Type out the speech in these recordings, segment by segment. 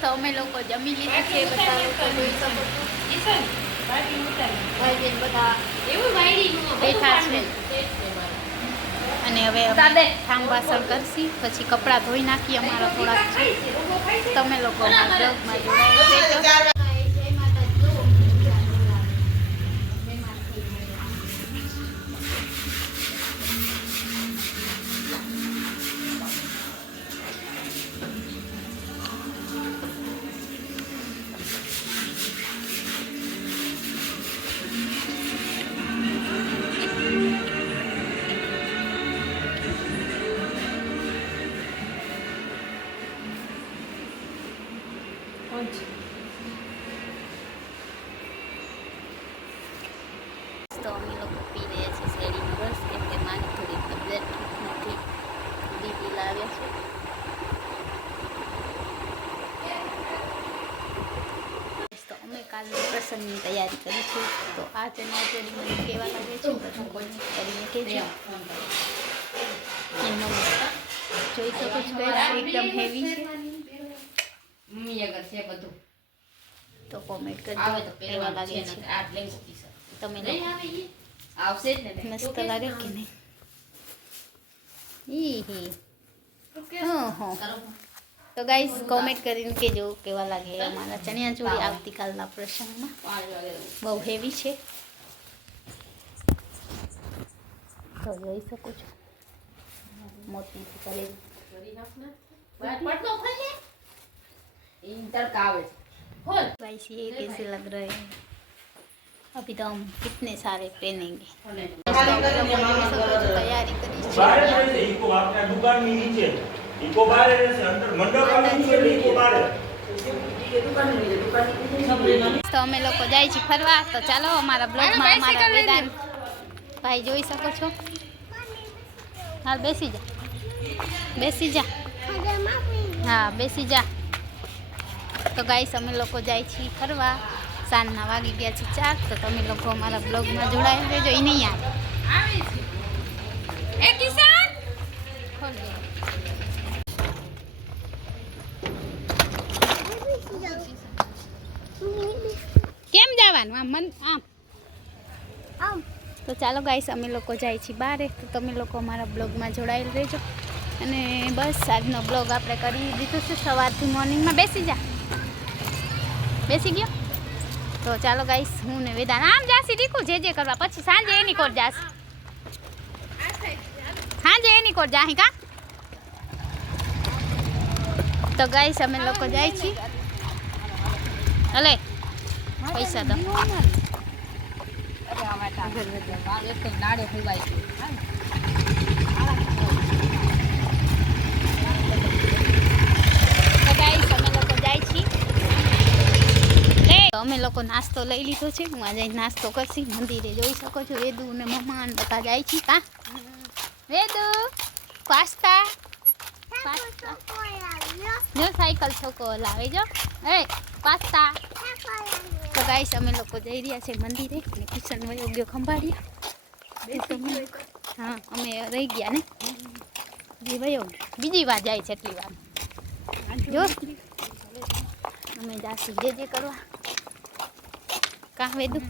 તો અમે લોકો જમી લીધું છે બધા લોકો જોઈ શકો છો ભાઈ બધા બેઠા છે અને હવે અમે ઠામ વાસણ કરશી પછી કપડાં ધોઈ નાખી અમારા થોડાક છે તમે લોકો અમારા બ્લોગમાં જોડાઈ તો અમે લોકો પી રહ્યા છીએ શેરડીનો રસ કેમ કે મારી થોડી તબિયત ઠીક નથી દીદી લાવ્યા છે તો અમે કાલની પ્રસંગની તૈયારી કરી છે તો આ ચણિયાચોળી મને કેવા લાગે છે બધું કોમેન્ટ કરીને કહેજો એનો જોઈ શકો છો એકદમ હેવી છે મમ્મી આગળ છે બધું તો કોમેન્ટ કરજો આવે તો કેવા લાગે છે આ લઈ શકીશ તમે નહીં આવે ઈ આવશે જ ને મસ્ત લાગે કે નહીં તો ગાઈસ કોમેન્ટ કરીને કહેજો કેવા લાગે અમારા ચણિયાચોળી આવતીકાલના પ્રસંગમાં બહુ હેવી છે તો જોઈ શકો છો મોતીથી કરેલી पटनो खोल ले इन तड़का आवे खोल गाइस ये कैसे लग रहे हैं अभी तो हम कितने सारे पहनेंगे तैयारी करी बाहर से इको आपका दुकान में नीचे इको बाहर से अंदर मंडप वाला नीचे इको बाहर तो અમે લોકો જાય છે ફરવા તો ચાલો અમારા બ્લોગમાં અમારા વેદાંત ભાઈ જોઈ શકો છો હાલ બેસી જા હા બેસી જા તો ગાઈસ અમે લોકો જાય છીએ ફરવા સાંજના વાગી ગયા છે 4 તો તમે લોકો અમારા બ્લોગમાં જોડાઈ રહેજો ઈ નહીં આવે છે એ કિસાન ખોલ દે કેમ જવાનું આમ મન આમ તો ચાલો ગાઈસ અમે લોકો જાય છીએ બહાર તો તમે લોકો અમારા બ્લોગમાં જોડાયેલ રહેજો અને બસ આજનો બ્લોગ આપણે કરી દીધો છે સવારથી મોર્નિંગમાં બેસી ગયો તો ચાલો ગાઈસ હું ને વેદાન આમ જાસી દીકું જે કરવા પછી સાંજે એની કોર જાસી સાંજે એની કોર જાહી કા તો ગાઈસ અમે લોકો જાય છીએ હલે પૈસા દો નાડે ખવાય અમે લોકો નાસ્તો લઈ લીધો છે હું આજે નાસ્તો કરશી મંદિરે જોઈ શકો છો વેદુ ને મમ્મા ને બધા જાય છે કા વેદુ પાસ્તા જો સાયકલ છોકો લાવે જો એ પાસ્તા તો ગાઈસ અમે લોકો જઈ રહ્યા છે મંદિરે અને કિશન વયો ગયો ખંભાળિયા હા અમે રહી ગયા ને જે વયો બીજી વાર જાય છે એટલી વાર જો અમે જાસી જે કરવા કાહવે દુ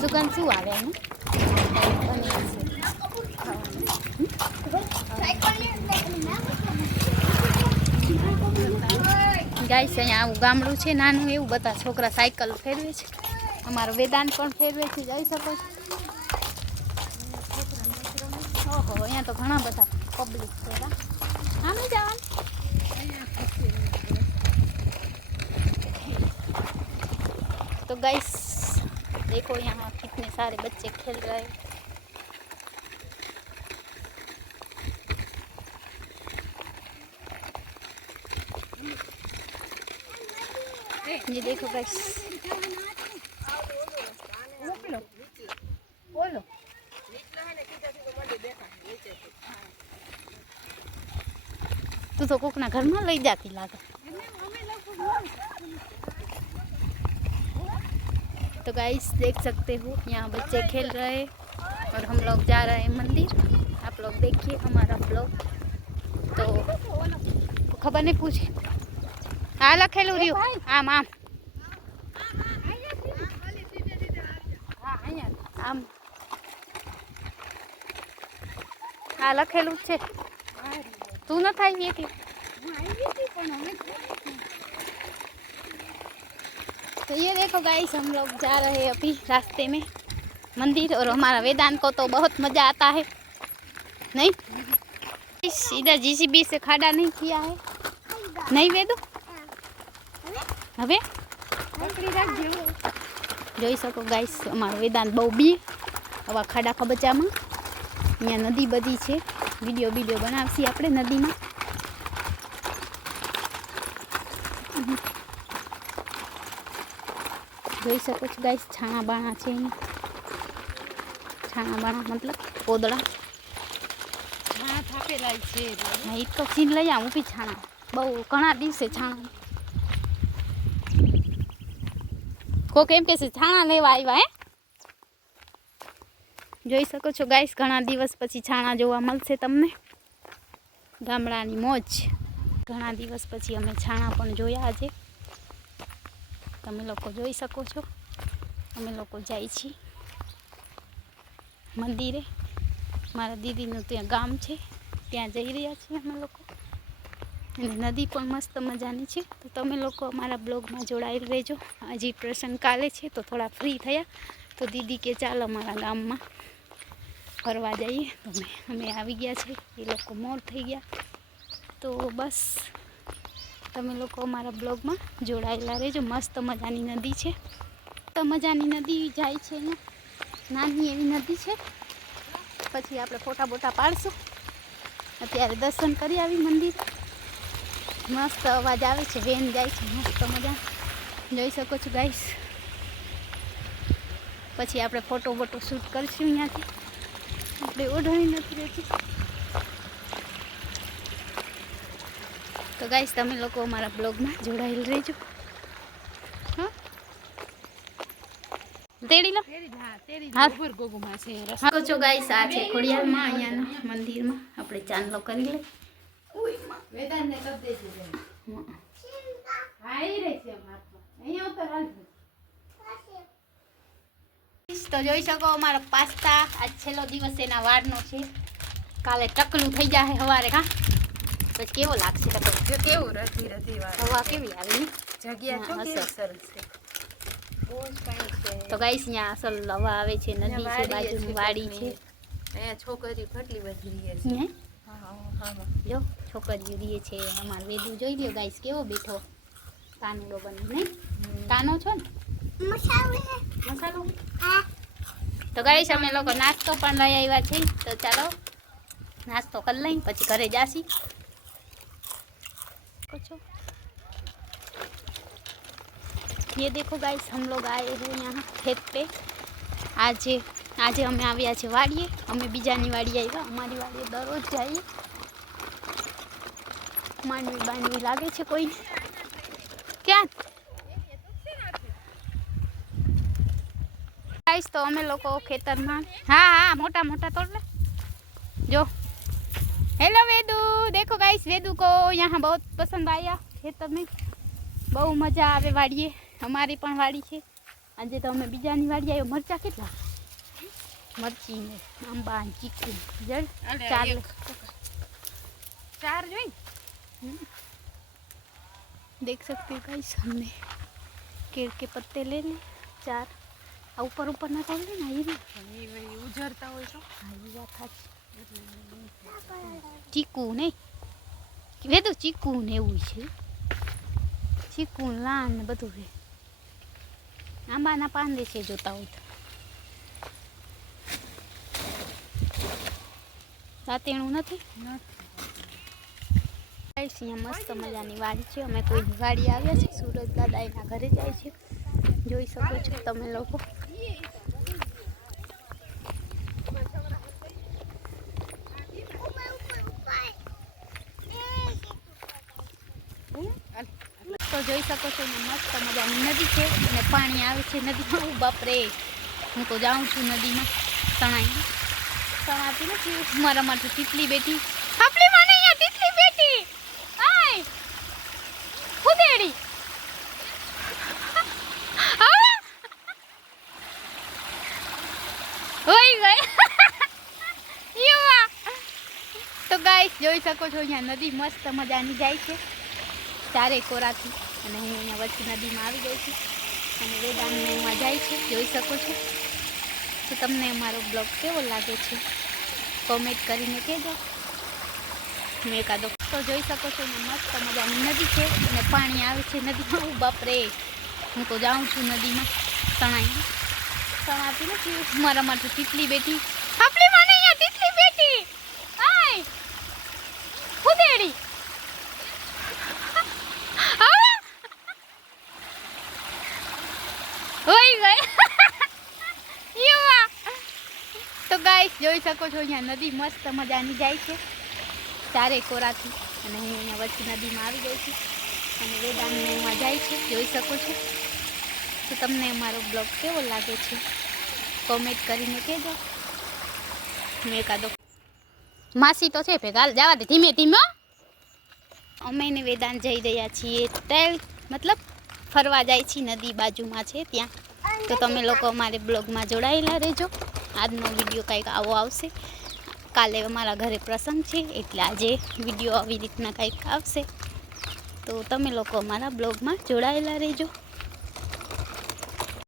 સુગંધ શું આવે એનું ગાઈસ અહીંયા આવું ગામડું છે નાનું એવું બધા છોકરા સાયકલ ફેરવે છે અમારો વેદાંત પણ ફેરવે છે જઈ શકો છો ઓહો અહીંયા તો ઘણા બધા પબ્લિક છે આમે જવાનું तो गाइस देखो यहाँ कितने सारे बच्चे खेल रहे हैं ये देखो गाइस बोलो तू तो कोकना घर में लई जाती लागे तो गाइस देख सकते हो यहाँ बच्चे खेल रहे हैं और हम लोग जा रहे हैं मंदिर। आप लोग देखिए हमारा ब्लॉग। तो ખબર નહીં પૂછે. હા લખેલું રહ્યું આમ આમ આમ હા લખેલું જ છે. તું ન થાય એકલી. तो ये देखो गाइस हम लोग जा रहे हैं अभी रास्ते में मंदिर और हमारा वेदांत को तो बहुत मज़ा आता है नहीं. इधर जीसीबी से खाड़ा नहीं किया है नहीं वेदू. હવે જોઈ શકો ગાઈસ અમારો વેદાંત બહુ બી આવા ખાડા ખબચામાં. અહીંયા નદી બધી છે. વિડીયો બનાવશી આપણે નદીમાં. જોઈ શકો છો ગાઈસ છાણા બાણા છે અહીંયા. છાણા બાણા મતલબ કોદળા. હા થાપેલા છે. હા એ તો સીન લઈ આવું બી છાણા બહુ ઘણા દિવસે છાણા. કોક એમ કે છે છાણા લેવા આવ્યા હે. જોઈ શકો છો ગાઈસ ઘણા દિવસ પછી છાણા જોવા મળશે તમને. ગામડાની મોજ. ઘણા દિવસ પછી અમે છાણા પણ જોયા આજે. તમે લોકો જોઈ શકો છો અમે લોકો જાય છીએ મંદિરે. મારા દીદીનું ત્યાં ગામ છે ત્યાં જઈ રહ્યા છીએ અમે લોકો. અને નદી પણ મસ્ત મજાની છે. તો તમે લોકો અમારા બ્લોગમાં જોડાયેલ રહેજો. હજી પ્રસંગ કાલે છે તો થોડા ફ્રી થયા તો દીદી કે ચાલ અમારા ગામમાં ફરવા જઈએ. તો અમે આવી ગયા છે. એ લોકો મોર થઈ ગયા. તો બસ તમે લોકો અમારા બ્લોગમાં જોડાયેલા રહેજો. મસ્ત મજાની નદી છે. તો મજાની નદી જાય છે અહીંયા. નાની એવી નદી છે. પછી આપણે ફોટા બોટા પાડશું. અત્યારે દર્શન કરી આવી મંદિર. મસ્ત અવાજ આવે છે. વેન જાય છે મસ્ત મજા. જોઈ શકો છો ગાઈસ. પછી આપણે ફોટો બોટો શૂટ કરીશું અહીંયાથી. આપણે ઓઢણી નથી રહેતી. તો ગાઈસ તમે લોકો અમારા બ્લોગમાં જોડાયેલ રહેજો. હા તેડી લો. હા છો ગાઈસ આ છે ખોડિયારમાં અહીંયાના મંદિરમાં. આપણે ચાંદલો કરી લે. તો જોઈ શકો અમારો પાસ્તા આજ છેલ્લો દિવસ એના વારનો છે. કાલે ટકલું થઈ જાય સવારે. હા પછી કેવો લાગશે ટકલું. કેવું રતી હવા કેવી આવે ને જગ્યા છે સરસ છે. તો ગાઈસ અહીંયા અસલ હવા આવે છે. નદી છે બાજુની વાડી છે. અહીંયા છોકરી કેટલી બધી રહે છે. જો છોકરીઓ રીએ છે. અમારો વેદુ જોઈ લ્યો ગાઈસ કેવો બેઠો કાનુડો બની. નહીં કાનો છો ને મસાલો. તો ગાઈસ અમે લોકો નાસ્તો પણ લઈ આવ્યા છે. તો ચાલો नाश्तो कर लें પછી घरे जासी। ये देखो गाइस हम लोग आए हैं यहाँ खेत पे। आज हमें आव्या छे वाड़िए। अमे बीजानी वाड़ी आव्या। अमारी वाड़िए दररोज जाइए। मांडवी बांडवी लागे छे कोई क्या गाइस। तो अमे लोग खेतर में हाँ हाँ मोटा मोटा तोड़ ले जो। हेलो वेदू, देखो गाइस वेदू को यहाँ बहुत पसंद आया। खेतर में बहु मजा आवे। वाड़िए अमारी पण वाड़ी है। आज तो अमे बीजानी वाड़ी आव्या। मरचा केटला मरची ने आंबा चीकू जड़ चार जोई देख सकते हो गाइस। हमने केर के पत्ते ले ले चार ऊपर ऊपर ना तोड़ लेना। ये उजरता हो तो ये बात साची। चीकू नहीं वे तो चीकू ने एवं है। चीकू लान ने बधु है। आंबा ना पान दे छे जोता हो तो सातेणु नथी गाइस। यहाँ मस्त मजानी वाड़ी है। अमे कोई वाड़ी आव्या छे। सूरज दादा एना घरे जाय छे। जोई सको छो तमे लोको। तो जोई सको छो मस्त मजानी नदी है और पानी आवे छे नदी में। बाप रे हूँ तो जाऊँ छू नदी में तणाई तणाती नहीं। मारा माटे तीतली बेटी थापली माने यहाँ तीतली बेटी हाय જોઈ શકો છો અહીંયા નદી મસ્ત મજાની જાય છે ચારે કોરાથી અને હું અહીંયા વચ્ચે નદીમાં આવી ગઈ છું અને વેદાંતને એમાં જાય છે જોઈ શકો છો. તો તમને અમારો બ્લોગ કેવો લાગે છે કોમેન્ટ કરીને કહેજો. હું એકાદો તો જોઈ શકો છો અહીંયા મસ્ત મજાની નદી છે અને પાણી આવે છે નદીમાં. બાપરે હું તો જાઉં છું નદીમાં તણાતી નથી. મારા માટે તીતલી બેટી થાપલી માને અહીંયા તીતલી બેટી હાય ખુદેડી ઓય ગઈ યવા. તો ગાઈસ જોઈ શકો છો અહીંયા નદી મસ્ત મજાની જાય છે ચારે કોરાથી અને હું અહીંયા વચ્ચે નદીમાં આવી ગઈ છું અને વેદાંતને એમાં જાય છે જોઈ શકો છો. તો તમને અમારો બ્લોગ કેવો લાગે છે કોમેન્ટ કરીને કહેજો. હું એકાદો માસી તો છે ભેગા જવા દે ધીમે ધીમે. અમે ને વેદાંત જઈ રહ્યા છીએ ટ્રેલ મતલબ ફરવા જાય છે નદી બાજુમાં છે ત્યાં. તો તમે લોકો અમારે બ્લોગમાં જોડાયેલા રહેજો. આજનો વિડીયો કંઈક આવો આવશે. કાલે અમારા ઘરે પ્રસંગ છે એટલે આજે વિડીયો આવી રીતના કંઈક આવશે. તો તમે લોકો અમારા બ્લોગમાં જોડાયેલા રહેજો.